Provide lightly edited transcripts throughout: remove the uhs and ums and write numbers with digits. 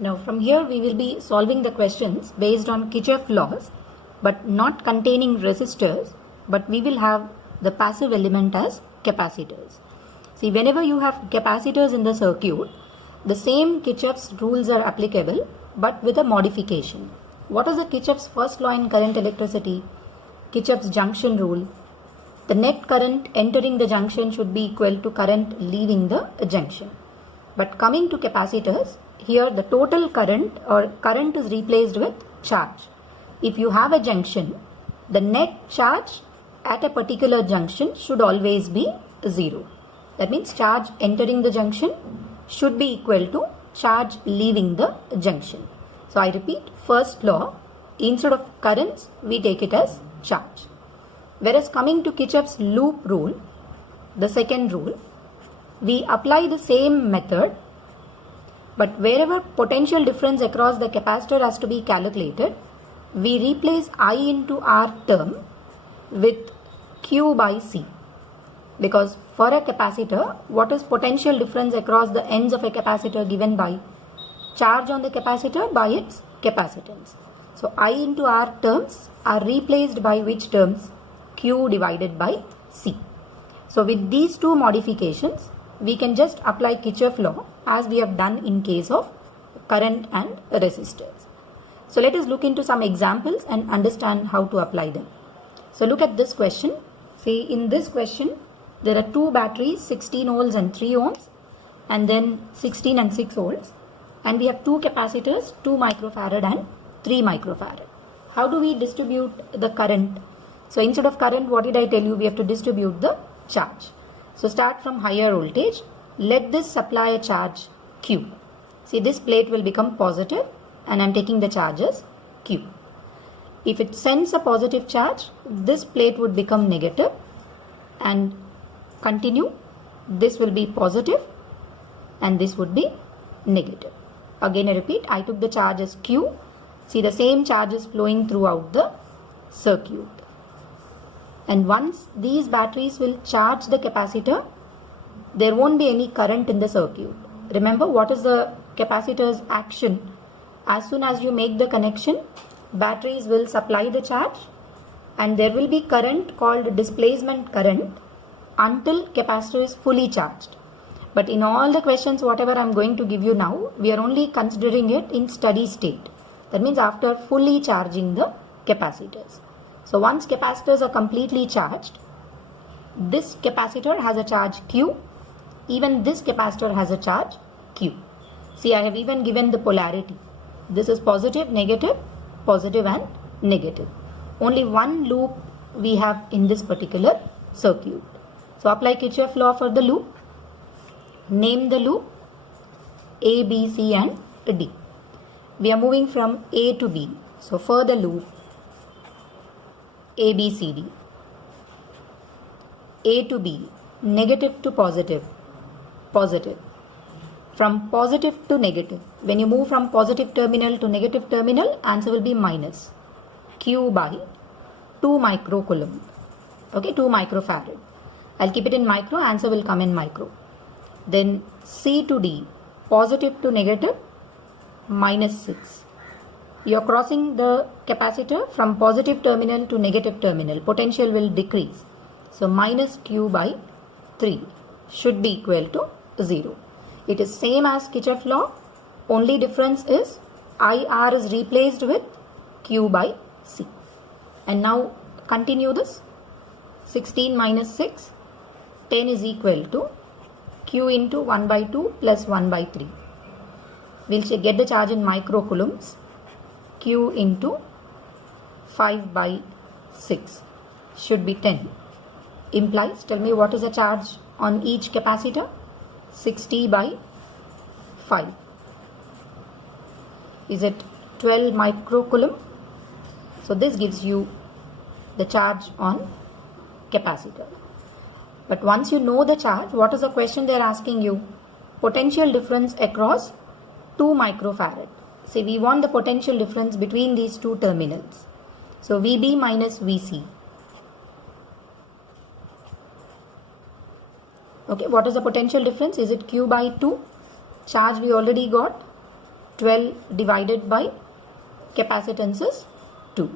Now from here we will be solving the questions based on Kirchhoff laws, but not containing resistors, but we will have the passive element as capacitors. See, whenever you have capacitors in the circuit, the same Kirchhoff's rules are applicable, but with a modification. What is the Kirchhoff's first law in current electricity? Kirchhoff's junction rule. The net current entering the junction should be equal to current leaving the junction. But coming to capacitors, here the total current or current is replaced with charge. If you have a junction, the net charge at a particular junction should always be 0. That means charge entering the junction should be equal to charge leaving the junction. So I repeat, first law, instead of currents, we take it as charge. Whereas coming to Kirchhoff's loop rule, the second rule, we apply the same method, but wherever potential difference across the capacitor has to be calculated, we replace I into R term with Q by C. Because for a capacitor, what is potential difference across the ends of a capacitor given by charge on the capacitor by its capacitance. So I into R terms are replaced by which terms? Q divided by C. So with these two modifications, we can just apply Kirchhoff law as we have done in case of current and resistors. So let us look into some examples and understand how to apply them. So look at this question. See, in this question, there are two batteries, 16 volts and 3 ohms, and then 16 and 6 volts. And we have two capacitors, 2 microfarad and 3 microfarad. How do we distribute the current? So instead of current, what did I tell you? We have to distribute the charge. So start from higher voltage. Let this supply a charge Q. See, this plate will become positive and I am taking the charge as Q. If it sends a positive charge, this plate would become negative and continue. This will be positive and this would be negative. Again I repeat, I took the charge as Q. See, the same charge is flowing throughout the circuit. And once these batteries will charge the capacitor, there won't be any current in the circuit. Remember, what is the capacitor's action? As soon as you make the connection, batteries will supply the charge and there will be current called displacement current until capacitor is fully charged. But in all the questions, whatever I am going to give you now, we are only considering it in steady state. That means after fully charging the capacitors. So once capacitors are completely charged, this capacitor has a charge Q, even this capacitor has a charge Q. See, I have even given the polarity. This is positive, negative, positive and negative. Only one loop we have in this particular circuit. So apply Kirchhoff law for the loop. Name the loop A, B, C and D. We are moving from A to B. So for the loop A, B, C, D. A to B, negative to positive, positive. From positive to negative. When you move from positive terminal to negative terminal, answer will be minus. Q by 2 microcoulomb. Okay, 2 microfarad. I'll keep it in micro, answer will come in micro. Then C to D, positive to negative, minus 6. You are crossing the capacitor from positive terminal to negative terminal. Potential will decrease. So minus Q by 3 should be equal to 0. It is same as Kirchhoff law. Only difference is IR is replaced with Q by C. And now continue this. 16 minus 6, 10 is equal to Q into 1 by 2 plus 1 by 3. We'll get the charge in microcoulombs. Q into 5 by 6 should be 10. Implies, tell me what is the charge on each capacitor? 60 by 5. Is it 12 microcoulomb? So this gives you the charge on capacitor. But once you know the charge, what is the question they are asking you? Potential difference across 2 microfarad. See, we want the potential difference between these two terminals. So VB minus VC. Okay, what is the potential difference? Is it Q by 2? Charge we already got. 12 divided by capacitance is 2.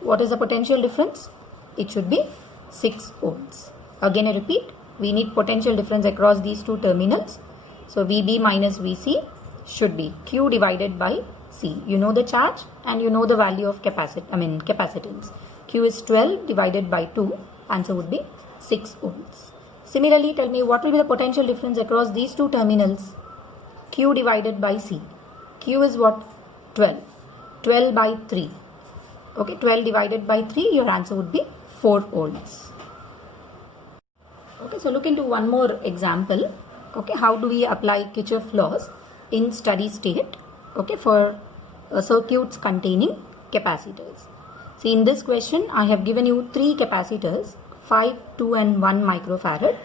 What is the potential difference? It should be 6 volts. Again I repeat, we need potential difference across these two terminals. So VB minus VC should be Q divided by C. You know the charge and you know the value of capacitance. Q is 12 divided by 2. Answer would be 6 volts. Similarly, tell me what will be the potential difference across these two terminals? Q divided by C. Q is what? 12. 12 by 3. Okay, 12 divided by 3, your answer would be 4 volts. Okay, so look into one more example. Okay, how do we apply Kirchhoff laws in steady state? Okay, for circuits containing capacitors. See, in this question, I have given you 3 capacitors, 5, 2 and 1 microfarad,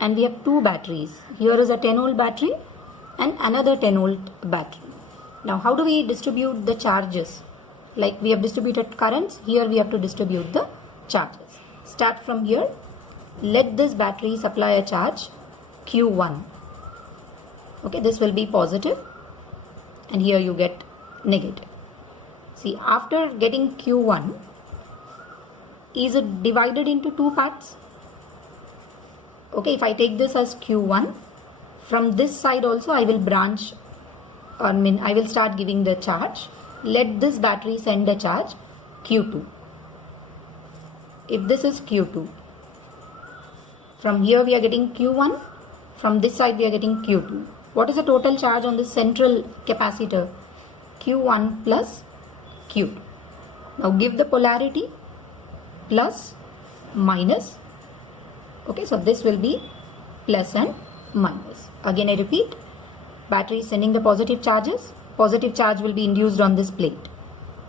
and we have 2 batteries. Here is a 10 volt battery and another 10 volt battery. Now, how do we distribute the charges? Like we have distributed currents, here we have to distribute the charges. Start from here. Let this battery supply a charge Q1. Okay, this will be positive and here you get negative. See, after getting Q1, is it divided into 2 parts? Okay, if I take this as Q1, from this side also I will branch, I will start giving the charge. Let this battery send a charge Q2. If this is Q2, from here we are getting Q1, from this side we are getting Q2. What is the total charge on this central capacitor? Q1 plus Q2. Now give the polarity plus minus. Okay, so this will be plus and minus. Again I repeat, battery is sending the positive charges. Positive charge will be induced on this plate.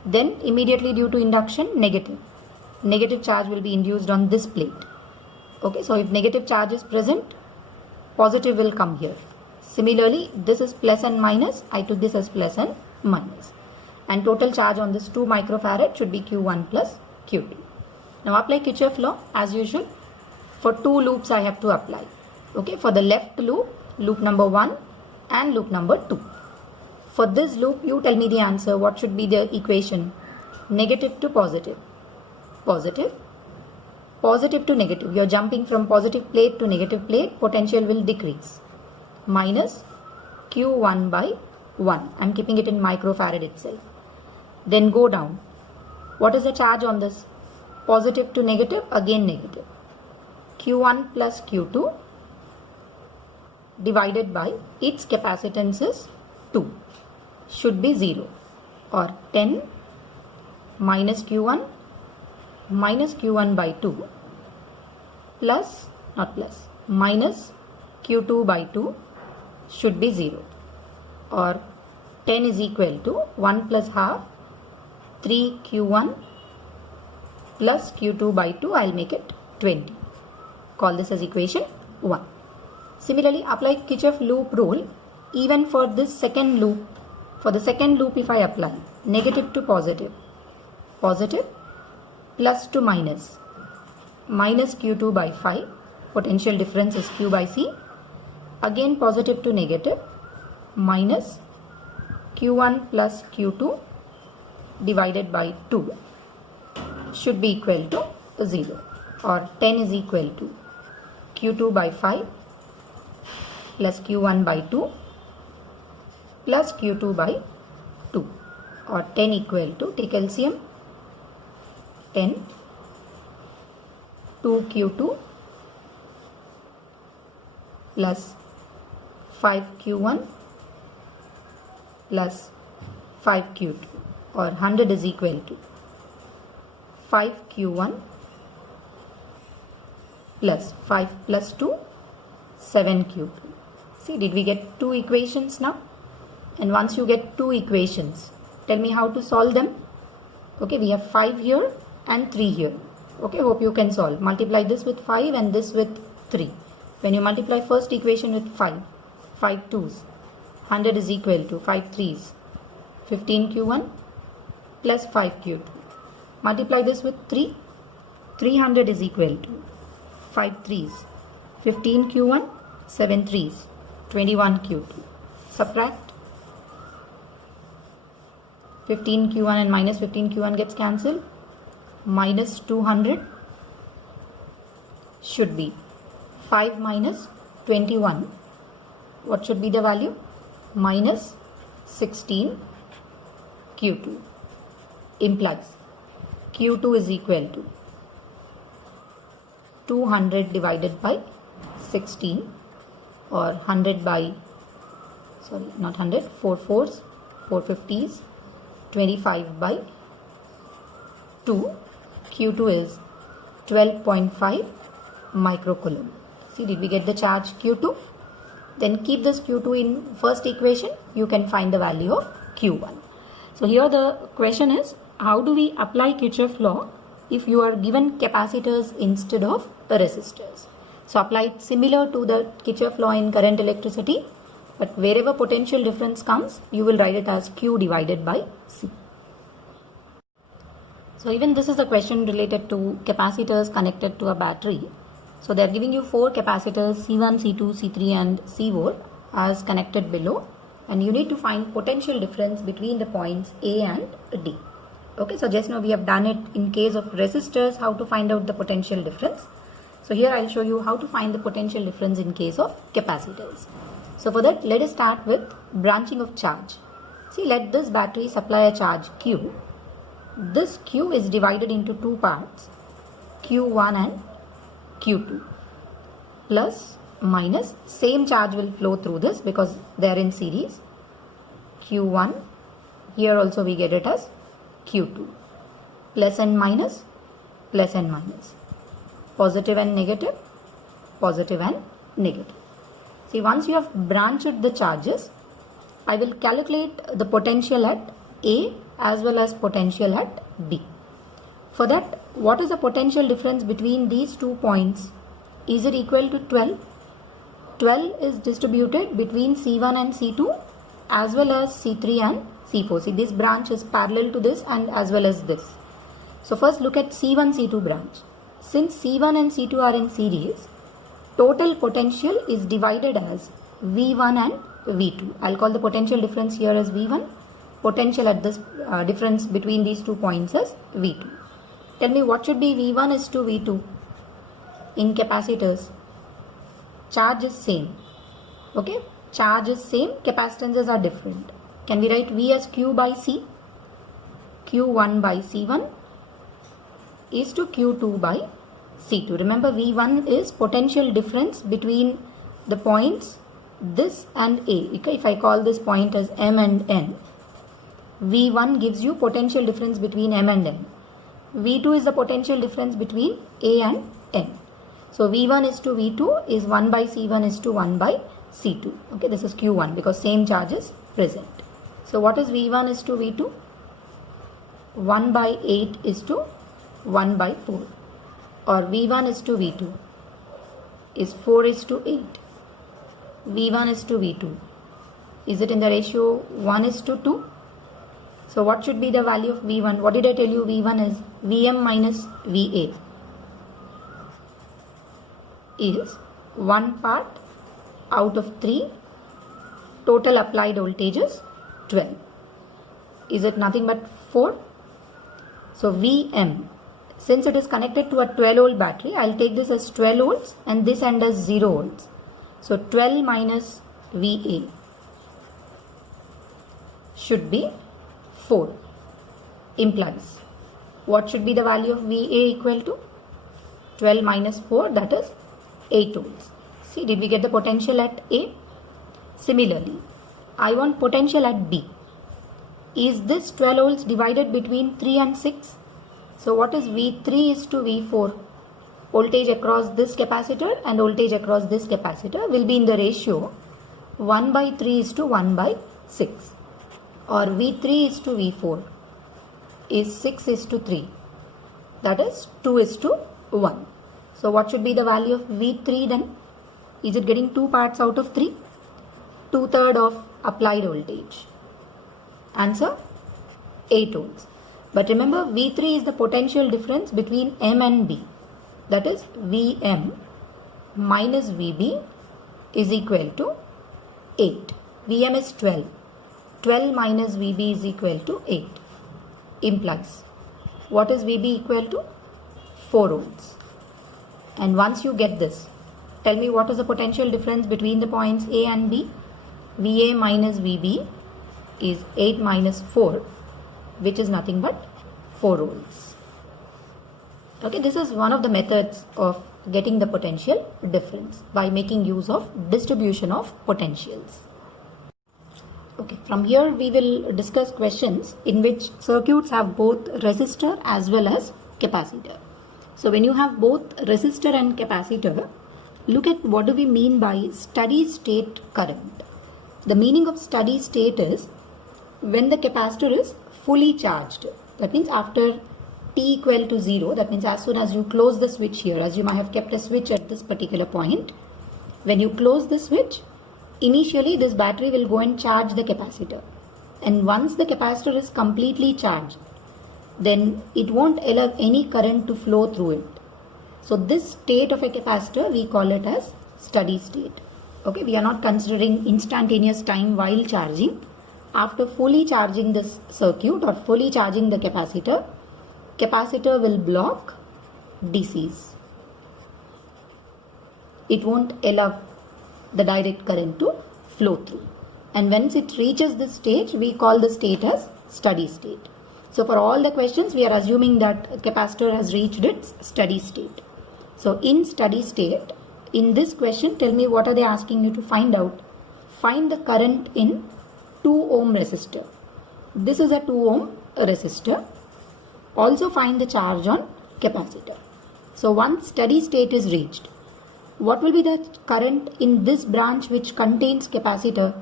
Then immediately due to induction, negative. Negative charge will be induced on this plate. Okay, so if negative charge is present, positive will come here. Similarly, this is plus and minus. I took this as plus and minus. And total charge on this 2 microfarad should be Q1 plus Q2. Now apply Kirchhoff law as usual. For 2 loops I have to apply. Okay, for the left loop, loop number 1 and loop number 2. For this loop, you tell me the answer. What should be the equation? Negative to positive. Positive. Positive to negative. You are jumping from positive plate to negative plate. Potential will decrease. Minus Q1 by 1. I am keeping it in microfarad itself. Then go down. What is the charge on this? Positive to negative. Again negative. Q1 plus Q2 divided by its capacitance is 2. Should be 0, or 10 minus Q1 by 2 plus, not plus, minus Q2 by 2 should be 0, or 10 is equal to 1 plus half 3 Q1 plus Q2 by 2. I will make it 20. Call this as equation 1. Similarly, apply Kirchhoff loop rule even for this second loop. For the second loop, if I apply negative to positive, positive plus to minus, minus Q2 by 5, potential difference is Q by C, again positive to negative, minus Q1 plus Q2 divided by 2 should be equal to 0, or 10 is equal to Q2 by 5 plus Q1 by 2 plus Q2 by 2, or 10 equal to, take LCM, 10, 2 Q2 plus 5 Q1 plus 5 Q2, or 100 is equal to 5 Q1 plus 5 plus 2, 7 Q2. See, did we get 2 equations now? And once you get 2 equations, tell me how to solve them. Okay, we have 5 here and 3 here. Okay, hope you can solve. Multiply this with 5 and this with 3. When you multiply first equation with 5, 5 2's, 100 is equal to 5 3's, 15 Q1 plus 5 Q2. Multiply this with 3, 300 is equal to 5 3's, 15 Q1, 7 3's, 21 Q2. Subtract. 15q1 and minus 15q1 gets cancelled. Minus 200 should be 5 minus 21. What should be the value? Minus 16 q2 implies q2 is equal to 200 divided by 16, or 100 by, sorry, not 100, 4 4s, 4 50s, 25 by 2. q2 is 12.5 microcoulomb. See, did we get the charge q2? Then keep this q2 in first equation, you can find the value of q1. So here the question is, how do we apply Kirchhoff law if you are given capacitors instead of resistors? So apply it similar to the Kirchhoff law in current electricity, but wherever potential difference comes, you will write it as Q divided by C. So even this is a question related to capacitors connected to a battery. So they are giving you 4 capacitors C1, C2, C3 and C4 as connected below, and you need to find potential difference between the points A and D. Okay, so just now we have done it in case of resistors, how to find out the potential difference. So here I'll show you how to find the potential difference in case of capacitors. So for that, let us start with branching of charge. See, let this battery supply a charge Q. This Q is divided into 2 parts, Q1 and Q2. Plus, minus, same charge will flow through this because they are in series. Q1, here also we get it as Q2. Plus and minus, plus and minus. Positive and negative, positive and negative. See, once you have branched the charges, I will calculate the potential at A as well as potential at B. For that, what is the potential difference between these 2 points? Is it equal to 12? 12 is distributed between C1 and C2 as well as C3 and C4. See, this branch is parallel to this and as well as this. So first look at C1, C2 branch. Since C1 and C2 are in series, total potential is divided as V1 and V2. I'll call the potential difference here as V1. Potential at this difference between these 2 points as V2. Tell me what should be V1 is to V2 in capacitors. Charge is same. Okay, charge is same, capacitances are different. Can we write V as Q by C? Q1 by C1 is to Q2 by C2. Remember, V1 is potential difference between the points this and A. Okay, if I call this point as M and N, V1 gives you potential difference between M and N. V2 is the potential difference between A and N. So V1 is to V2 is 1 by C1 is to 1 by C2. Okay, this is Q1 because same charge is present. So what is V1 is to V2? 1 by 8 is to 1 by 4. Or V1 is to V2 is 4 is to 8. V1 is to V2. Is it in the ratio 1 is to 2? So what should be the value of V1? What did I tell you V1 is? Vm minus Va is 1 part out of 3. Total applied voltage is 12. Is it nothing but 4? So Vm, since it is connected to a 12 volt battery, I'll take this as 12 volts and this end as 0 volts. So 12 minus Va should be 4. Implies what should be the value of Va equal to? 12 minus 4, that is 8 volts. See, did we get the potential at A? Similarly, I want potential at B. Is this 12 volts divided between 3 and 6? So what is V3 is to V4? Voltage across this capacitor and voltage across this capacitor will be in the ratio 1 by 3 is to 1 by 6. Or V3 is to V4 is 6 is to 3. That is 2 is to 1. So what should be the value of V3 then? Is it getting 2 parts out of 3? 2/3 of applied voltage. Answer 8 volts. But remember, V3 is the potential difference between M and B. That is Vm minus Vb is equal to 8. Vm is 12. 12 minus Vb is equal to 8. implies what is VB equal to? 4 volts. And once you get this, tell me what is the potential difference between the points A and B? VA minus VB is 8 minus 4, which is nothing but 4 volts. Okay, this is one of the methods of getting the potential difference by making use of distribution of potentials. Okay, from here we will discuss questions in which circuits have both resistor as well as capacitor. So when you have both resistor and capacitor, look at what do we mean by steady state current. The meaning of steady state is when the capacitor is fully charged. That means after t equal to 0, that means as soon as you close the switch here, as you might have kept a switch at this particular point, when you close the switch, initially this battery will go and charge the capacitor. And once the capacitor is completely charged, then it won't allow any current to flow through it. So this state of a capacitor, we call it as steady state. Okay, we are not considering instantaneous time while charging. After fully charging this circuit or fully charging the capacitor will block DCs. It won't allow the direct current to flow through. And once it reaches this stage, we call the state as steady state. So for all the questions, we are assuming that capacitor has reached its steady state. So in steady state, in this question, tell me what are they asking you to find out? Find the current in 2 ohm resistor. This is a 2 ohm resistor. Also find the charge on capacitor. So once steady state is reached, what will be the current in this branch which contains capacitor?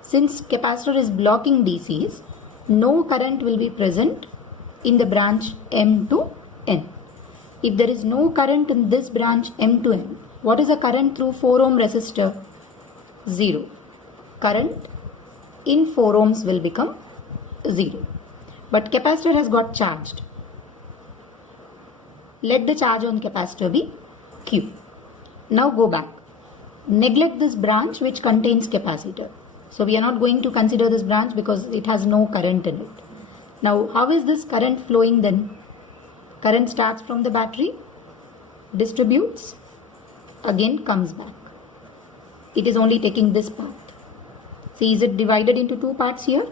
Since capacitor is blocking DCs, no current will be present in the branch M to N. If there is no current in this branch M to N, what is the current through 4 ohm resistor? 0. Current in 4 ohms will become 0. But capacitor has got charged. Let the charge on capacitor be Q. Now go back. Neglect this branch which contains capacitor. So we are not going to consider this branch because it has no current in it. Now how is this current flowing then? Current starts from the battery, distributes, again comes back. It is only taking this path. See, is it divided into 2 parts here?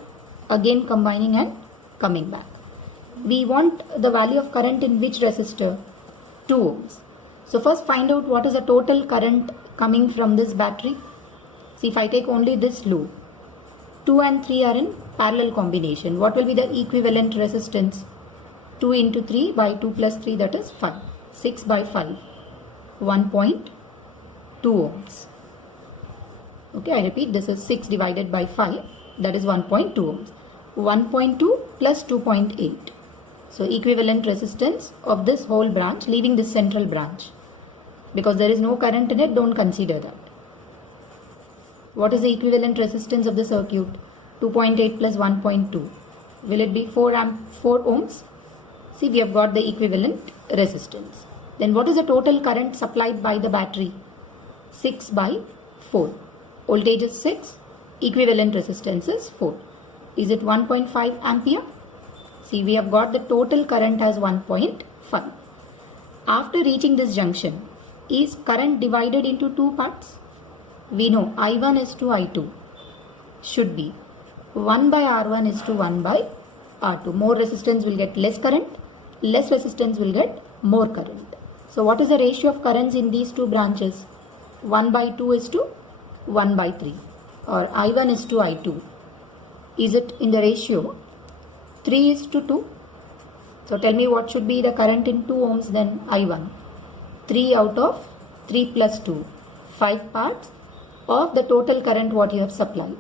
Again combining and coming back. We want the value of current in which resistor? 2 ohms. So first find out what is the total current coming from this battery. See, if I take only this loop, 2 and 3 are in parallel combination. What will be the equivalent resistance? 2 into 3 by 2 plus 3, that is 5. 6 by 5, 1.2 ohms. Okay, I repeat, this is 6 divided by 5, that is 1.2 ohms. 1.2 plus 2.8. So equivalent resistance of this whole branch, leaving this central branch. Because there is no current in it, don't consider that. What is the equivalent resistance of the circuit? 2.8 plus 1.2. Will it be 4 ohms? See, we have got the equivalent resistance. Then what is the total current supplied by the battery? 6 by 4. Voltage is 6. Equivalent resistance is 4. Is it 1.5 ampere? See, we have got the total current as 1.5. After reaching this junction, is current divided into 2 parts? We know I1 is to I2. Should be 1 by R1 is to 1 by R2. More resistance will get less current. Less resistance will get more current. So what is the ratio of currents in these 2 branches? 1 by 2 is to 1 by 3. Or I1 is to I2. Is it in the ratio 3 is to 2? So tell me what should be the current in 2 ohms then I1. 3 out of 3 plus 2. 5 parts of the total current what you have supplied.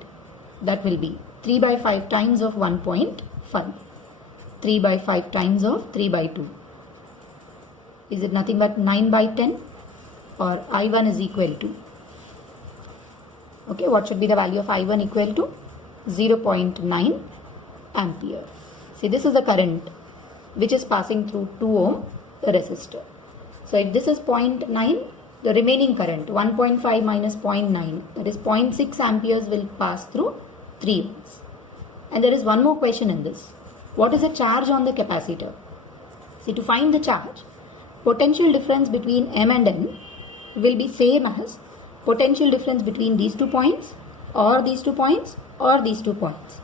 That will be 3 by 5 times of 1.5. 3 by 5 times of 3 by 2. Is it nothing but 9 by 10? Or I1 is equal to? Okay, what should be the value of I1 equal to? 0.9 ampere. See, this is the current which is passing through 2 ohm resistor. So if this is 0.9, the remaining current 1.5 minus 0.9, that is 0.6 amperes will pass through 3 ohms. And there is one more question in this. What is the charge on the capacitor? See, to find the charge, potential difference between M and N will be same as potential difference between these 2 points or these 2 points or these 2 points.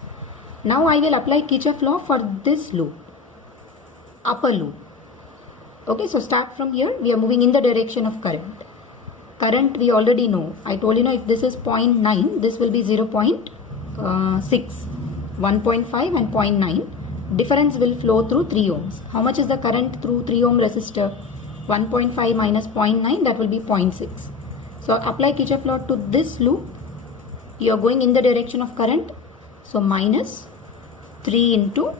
Now I will apply Kirchhoff law for this loop, upper loop. Okay, so start from here. We are moving in the direction of current. Current we already know. I told you, if this is 0.9, this will be 0.6, 1.5 and 0.9. Difference will flow through 3 ohms. How much is the current through 3 ohm resistor? 1.5 minus 0.9, that will be 0.6. So apply Kirchhoff law to this loop. You are going in the direction of current. So minus 3 into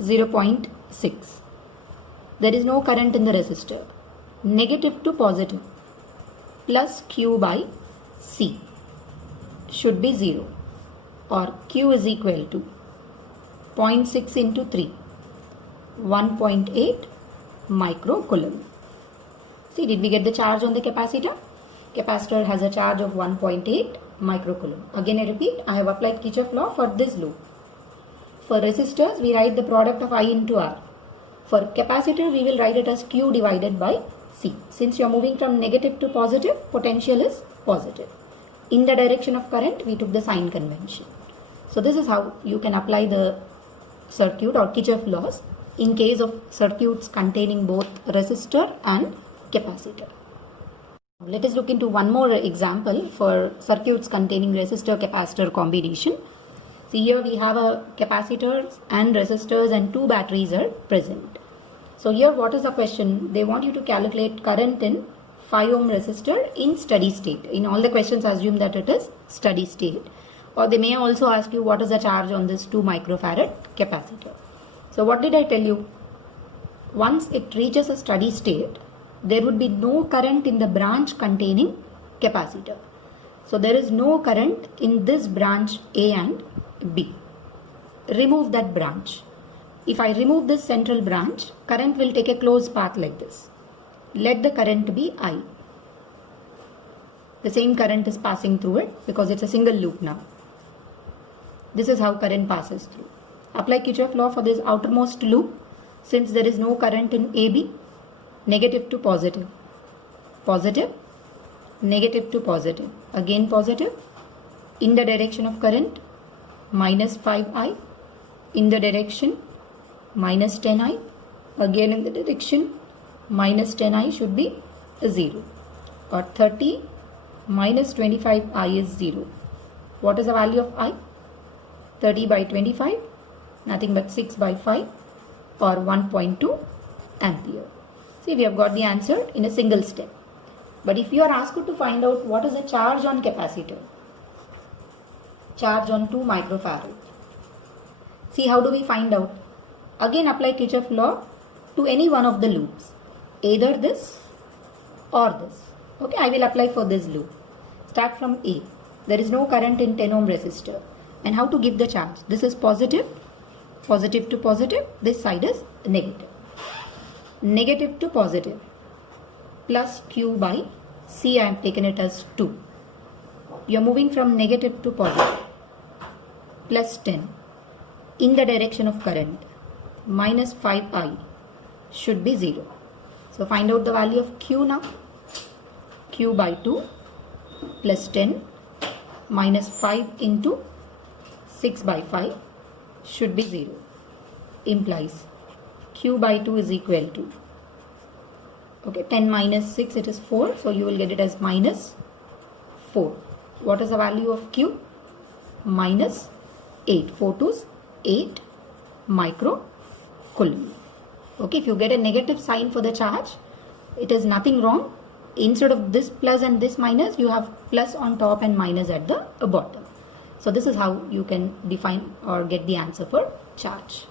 0.6. There is no current in the resistor. Negative to positive plus Q by C should be 0, or Q is equal to 0.6 into 3, 1.8 microcoulomb. See, did we get the charge on the capacitor? Capacitor has a charge of 1.8 microcoulomb. Again I repeat, I have applied Kirchhoff law for this loop. For resistors, we write the product of I into R. For capacitor, we will write it as Q divided by C. Since you are moving from negative to positive, potential is positive. In the direction of current, we took the sign convention. So this is how you can apply the circuit or Kirchhoff laws in case of circuits containing both resistor and capacitor. Let us look into one more example for circuits containing resistor capacitor combination. See, here we have a capacitors and resistors and 2 batteries are present. So here what is the question? They want you to calculate current in 5 ohm resistor in steady state. In all the questions assume that it is steady state. Or they may also ask you what is the charge on this 2 microfarad capacitor. So what did I tell you? Once it reaches a steady state, there would be no current in the branch containing capacitor. So there is no current in this branch A and B. Remove that branch. If I remove this central branch, current will take a closed path like this. Let the current be I. The same current is passing through it because it's a single loop now. This is how current passes through. Apply Kirchhoff law for this outermost loop. Since there is no current in AB, negative to positive, positive, negative to positive, again positive, in the direction of current, minus 5I, in the direction, minus 10I, again in the direction, minus 10I should be 0, or 30 minus 25I is 0. What is the value of I? 30 by 25, nothing but 6 by 5, or 1.2 ampere. See, we have got the answer in a single step. But if you are asked to find out what is the charge on capacitor, charge on 2 microfarad. See, how do we find out? Again apply Kirchhoff law to any one of the loops, either this or this. Okay, I will apply for this loop. Start from A. There is no current in 10 ohm resistor. And how to give the charge? This is positive, positive to positive, this side is negative. Negative to positive, plus Q by C, I have taken it as 2. You are moving from negative to positive, plus 10, in the direction of current, minus 5I should be 0. So find out the value of Q now. Q by 2 plus 10 minus 5 into 6 by 5 should be 0. Implies Q by 2 is equal to, okay, 10 minus 6, it is 4. So you will get it as minus 4. What is the value of Q? Minus 8. 4 2's 8 microcoulomb. Okay, if you get a negative sign for the charge, it is nothing wrong. Instead of this plus and this minus, you have plus on top and minus at the bottom. So this is how you can define or get the answer for charge.